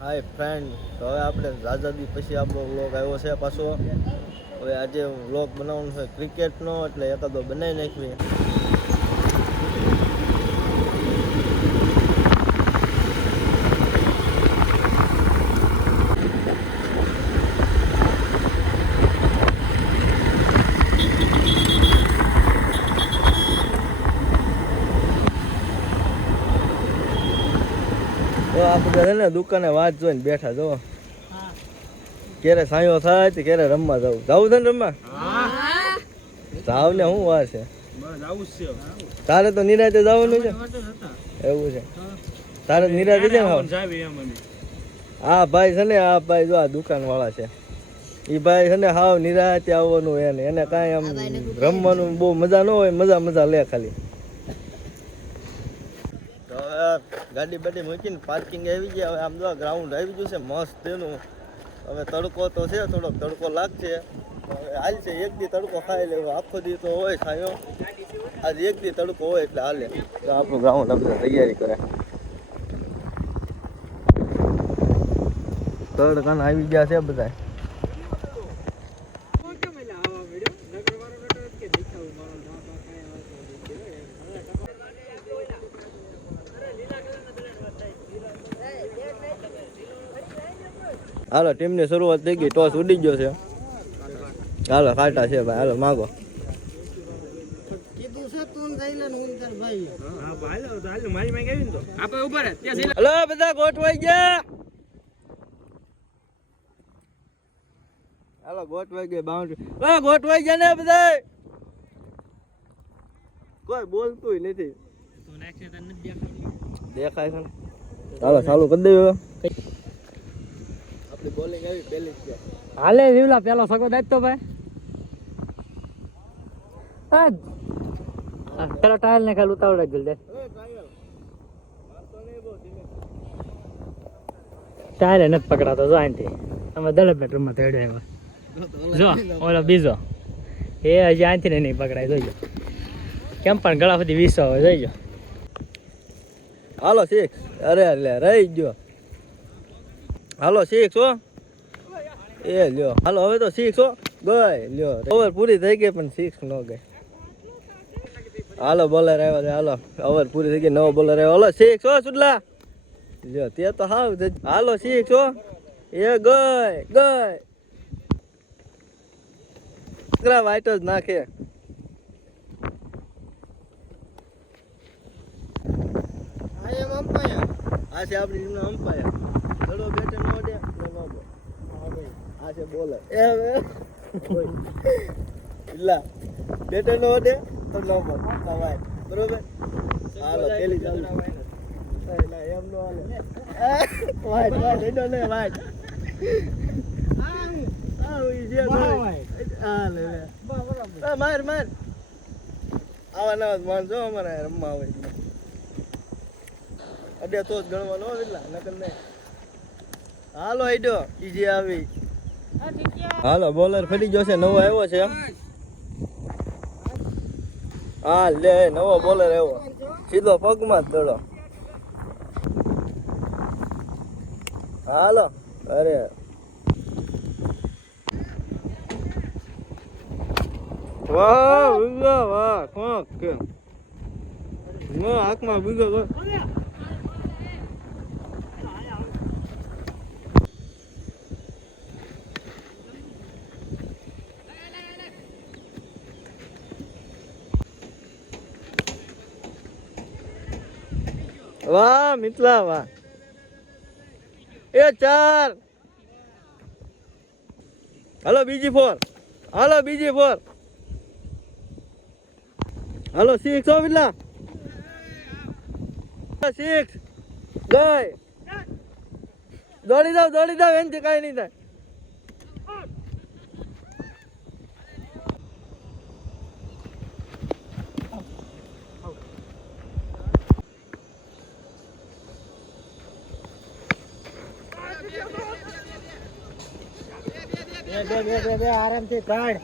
હાય friend, તો હવે આપણે આઝાદી પછી આપણો વ્લોગ આવ્યો છે પાછો. હવે આજે વ્લોગ બનાવવાનો છે ક્રિકેટનો, એટલે એકાદો બનાવી નાખીએ. તો આપણે છે ને દુકાને વાત જોઈને બેઠા જો. ક્યારે સાયો થાય તો ક્યારે રમવા જવું છે ને રમવા. જાવ ને શું વાર છે? તારે તો નિરાતે જવાનું છે. એવું છે? તારે નિરાતે છે ને? હા ભાઈ છે ને, આ ભાઈ જો આ દુકાન વાળા છે, એ ભાઈ છે ને હાવ નિરાતે આવવાનું. એને કાંઈ આમ રમવાનું બહુ મજા ન હોય, મજા લે ખાલી. ગાડી બાડી મૂકીને પાર્કિંગ આવી ગયા. હવે આમ જો ગ્રાઉન્ડ આવી ગયું છે મસ્ત એનું. હવે તડકો તો છે, થોડોક તડકો લાગશે. હવે હાલ છે, એક દી તડકો ખાઈ લેવો, આખો દી તો હોય ખાયો. આજે એક દી તડકો હોય એટલે હાલે. તો આપણું ગ્રાઉન્ડ આપણે તૈયારી કરે. તડકાને આવી ગયા છે બધા. હાલો ટીમની શરૂઆત થઈ ગઈ. ટોસ ઉડી ગયો છે. હાલો કાંટા છે ભાઈ, હાલો માગો. હલો બધા ગોઠવાઈ ગયા. હાલો ગોઠવાઈ ગયા બાઉન્ડ્રી. ગોઠવાઈ ગયા ને બધા. કોઈ બોલતું નથી. દેખાય છે. હાલો ચાલુ કરી દઈએ. આપણી બોલિંગ આવી પહેલી જ છે. હાલે રીવલા પેલો સગો દાઈતો ભાઈ. પેલો ટાયલ ને ખાલી ઉતાવળ જ જલ્દી. ટાયલ નથી પકડાતો જો આંટી. અમે દળે બેડરૂમમાં તેડ્યો આવ્યા. જો ઓલો બીજો એ હજી આંથી ને નહીં પકડાય. જોઈજો કેમ પણ ગળા સુધી 20 હોય. જોઈજો. હાલો 6. અરે રહી ગયો. હાલો 6 હો. એ લ્યો. હાલો હવે તો 6 હો. ગઈ લ્યો. ઓવર પૂરી થઈ ગઈ પણ 6 ન ગઈ. હાલો બોલર આવ્યો છે. હાલો ઓવર પૂરી થઈ ગઈ, નવો બોલર આવ્યો. હાલો 6 હો સુડલા. લ્યો તે તો હાવ. હાલો 6 હો. એ ગઈ. વાઈટ જ નાખે. આ છે આપણી ટીમનો અમ્પાયર. ચલો બેટે નો દે નો બોલ. આ છે બોલર. ઇલ્લા બેટે નો દે તો નો બોલ. ભાઈ બરોબર. હાલો પેલી ચાલુ. એલા એમ નો હાલે. વાઈટ એડો ને વાઈટ. ઈ જે આ લે લે. માર આવા ના માણસો અમારે રમવા આવે. અડે તો જ ગણવાનો એટલા નકલ નહીં. હાલો આઈડો ઈજી આવી. હાલો બોલર ફરી ગયો છે, નવો આવ્યો છે. હા લે નવો બોલર આવ્યો. સીધો પગમાં જ દડો. હાલો અરે વાહ બીગો વાહ કોક નો આંખમાં બીગો. વાહ મિતલા વાહ. એ 4. હાલો બીજી 4. હાલો બીજી 4. હાલો 6 હો મિતલા. 6 ગઈ. દોડી જાવ એનથી કઈ નહીં થાય. બે આરામથી ત્રણ.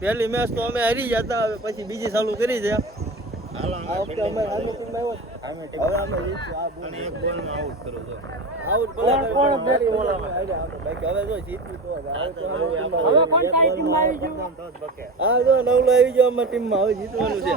પહેલી મેચ તો અમે હારી જતા, હવે પછી બીજી ચાલુ કરી છે. આ વખતે અમે આમે ટીમમાં આવ્યા. હવે અમે જીતશું. આ બોલ એક બોલમાં આઉટ કરો છો. આઉટ ભલે કોણ બેરી બોલાવા બાકી હવે જો જીતવું તો હવે કોણ કઈ ટીમમાં આવી ગયું? હા જો નવલો આવી ગયો અમારી ટીમમાં, હવે જીતવાનું છે.